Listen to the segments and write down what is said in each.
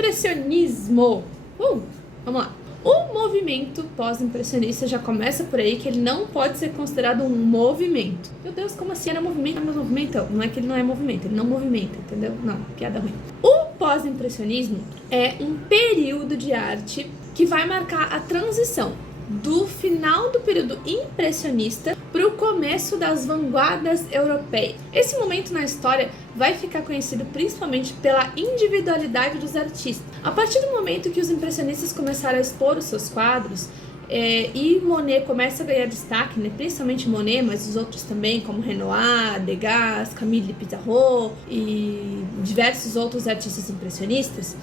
Impressionismo. Vamos lá. O movimento pós-impressionista já começa por aí, que ele não pode ser considerado um movimento. Meu Deus, como assim? Era movimento? Mas movimento? Não é que ele não é movimento, ele não movimenta, entendeu? Não, piada ruim. O pós-impressionismo é um período de arte que vai marcar a transição do final do período impressionista para o começo das vanguardas europeias. Esse momento na história vai ficar conhecido principalmente pela individualidade dos artistas. A partir do momento que os impressionistas começaram a expor os seus quadros, e Monet começa a ganhar destaque, né? Principalmente Monet, mas os outros também, como Renoir, Degas, Camille Pissarro e diversos outros artistas impressionistas,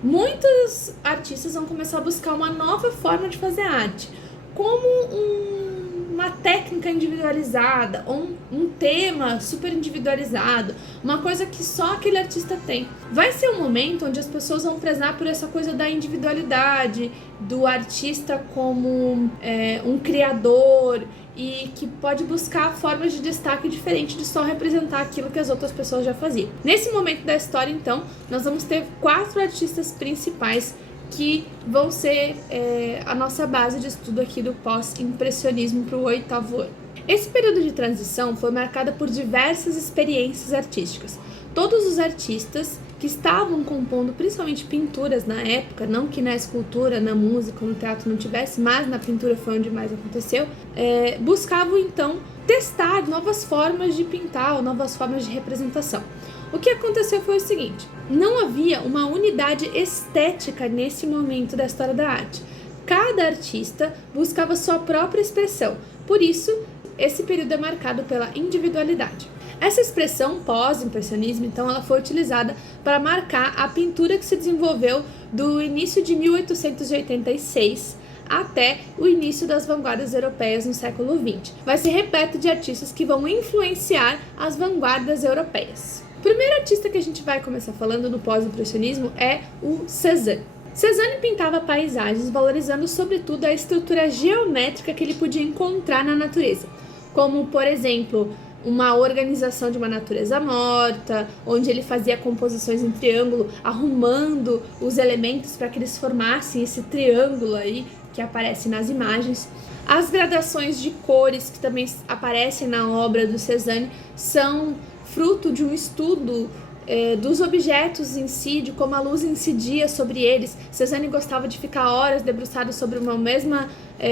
muitos artistas vão começar a buscar uma nova forma de fazer arte, como uma técnica individualizada, ou um tema super individualizado, uma coisa que só aquele artista tem. Vai ser um momento onde as pessoas vão prezar por essa coisa da individualidade, do artista como um criador, e que pode buscar formas de destaque diferente de só representar aquilo que as outras pessoas já faziam. Nesse momento da história, então, nós vamos ter 4 artistas principais que vão ser a nossa base de estudo aqui do pós-impressionismo para o 8º ano. Esse período de transição foi marcado por diversas experiências artísticas. Todos os artistas que estavam compondo principalmente pinturas na época, não que na escultura, na música, no teatro não tivesse, mas na pintura foi onde mais aconteceu, buscavam então testar novas formas de pintar ou novas formas de representação. O que aconteceu foi o seguinte: não havia uma unidade estética nesse momento da história da arte. Cada artista buscava sua própria expressão, por isso esse período é marcado pela individualidade. Essa expressão pós-impressionismo, então, ela foi utilizada para marcar a pintura que se desenvolveu do início de 1886 até o início das vanguardas europeias no século XX. Vai ser repleto de artistas que vão influenciar as vanguardas europeias. O primeiro artista que a gente vai começar falando no pós-impressionismo é o Cézanne. Cézanne pintava paisagens valorizando sobretudo a estrutura geométrica que ele podia encontrar na natureza, como, por exemplo, uma organização de uma natureza morta, onde ele fazia composições em triângulo, arrumando os elementos para que eles formassem esse triângulo aí que aparece nas imagens. As gradações de cores que também aparecem na obra do Cézanne são fruto de um estudo dos objetos em si, de como a luz incidia sobre eles. Cézanne gostava de ficar horas debruçado sobre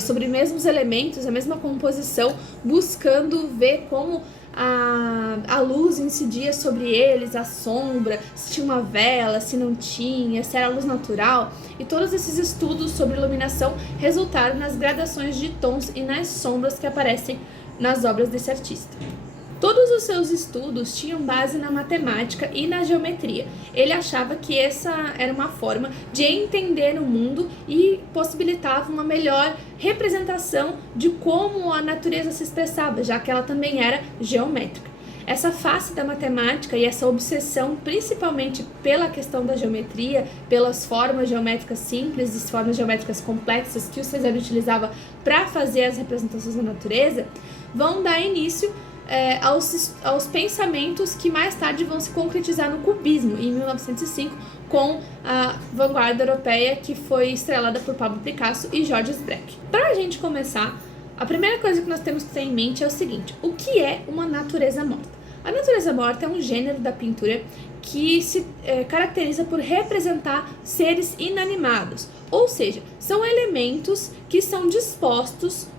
sobre mesmos elementos, a mesma composição, buscando ver como a luz incidia sobre eles, a sombra, se tinha uma vela, se não tinha, se era luz natural. E todos esses estudos sobre iluminação resultaram nas gradações de tons e nas sombras que aparecem nas obras desse artista. Todos os seus estudos tinham base na matemática e na geometria. Ele achava que essa era uma forma de entender o mundo e possibilitava uma melhor representação de como a natureza se expressava, já que ela também era geométrica. Essa face da matemática e essa obsessão, principalmente pela questão da geometria, pelas formas geométricas simples e formas geométricas complexas que o Cézanne utilizava para fazer as representações da natureza, vão dar início aos pensamentos que mais tarde vão se concretizar no cubismo, em 1905, com a vanguarda europeia que foi estrelada por Pablo Picasso e Georges Braque. Para a gente começar, a primeira coisa que nós temos que ter em mente é o seguinte: o que é uma natureza morta? A natureza morta é um gênero da pintura que se caracteriza por representar seres inanimados, ou seja, são elementos que são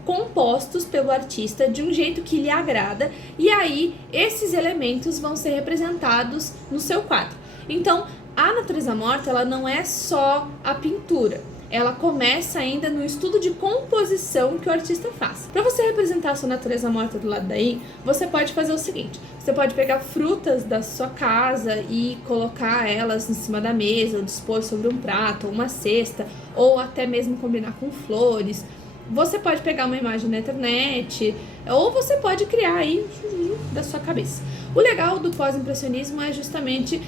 compostos pelo artista de um jeito que lhe agrada, e aí esses elementos vão ser representados no seu quadro. Então, a natureza morta, ela não é só a pintura. Ela começa ainda no estudo de composição que o artista faz. Para você representar a sua natureza morta do lado daí, você pode fazer o seguinte: você pode pegar frutas da sua casa e colocar elas em cima da mesa, ou dispor sobre um prato, ou uma cesta, ou até mesmo combinar com flores. Você pode pegar uma imagem na internet, ou você pode criar aí da sua cabeça. O legal do pós-impressionismo é justamente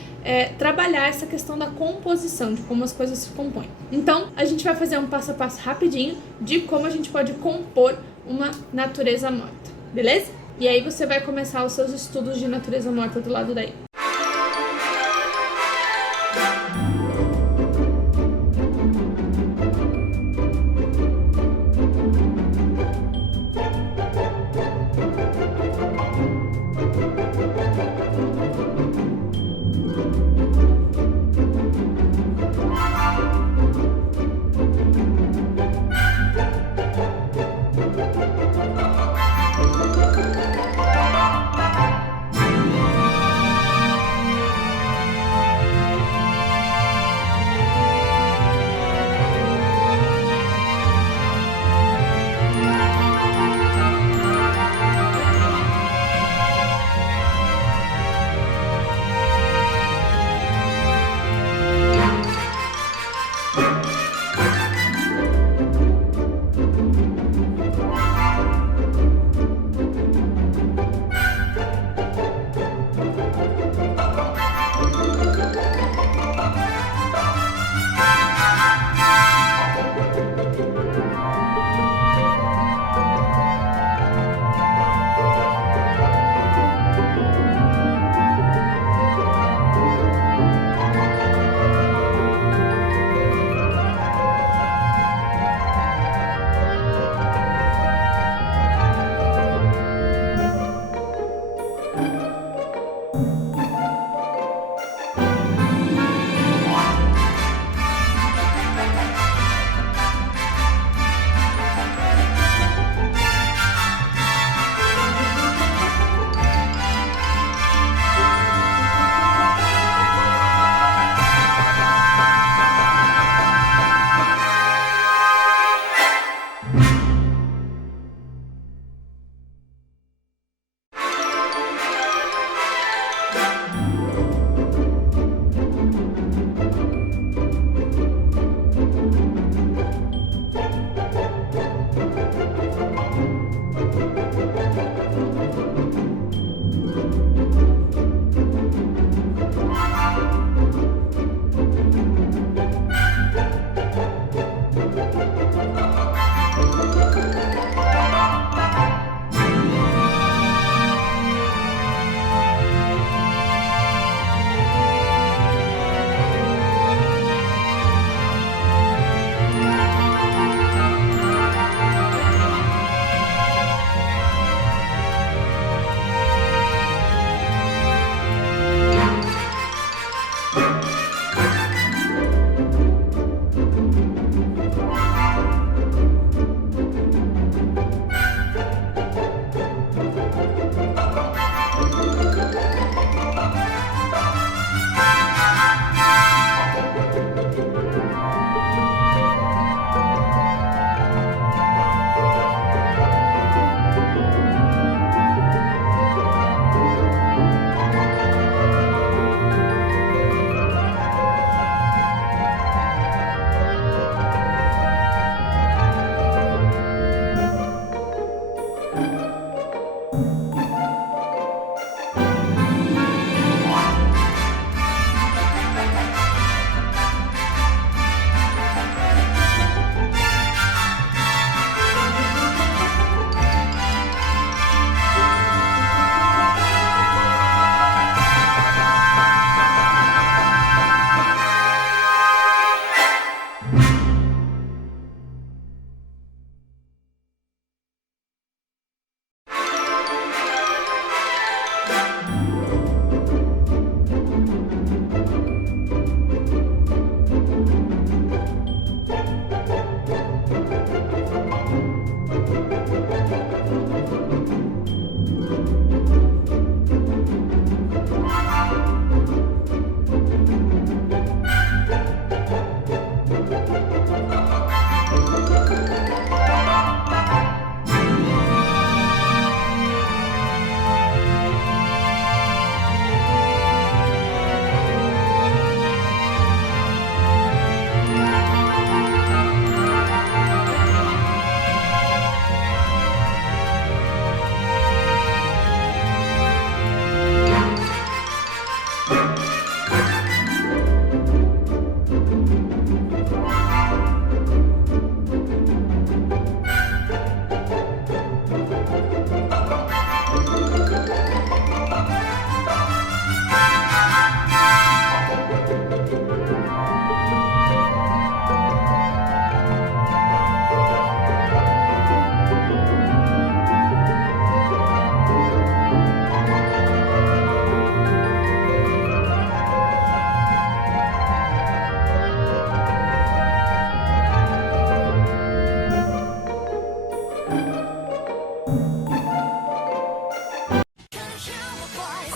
trabalhar essa questão da composição, de como as coisas se compõem. Então, a gente vai fazer um passo a passo rapidinho de como a gente pode compor uma natureza morta, beleza? E aí você vai começar os seus estudos de natureza morta do lado daí.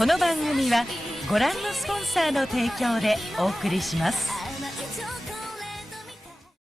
この番組はご覧のスポンサーの提供でお送りします。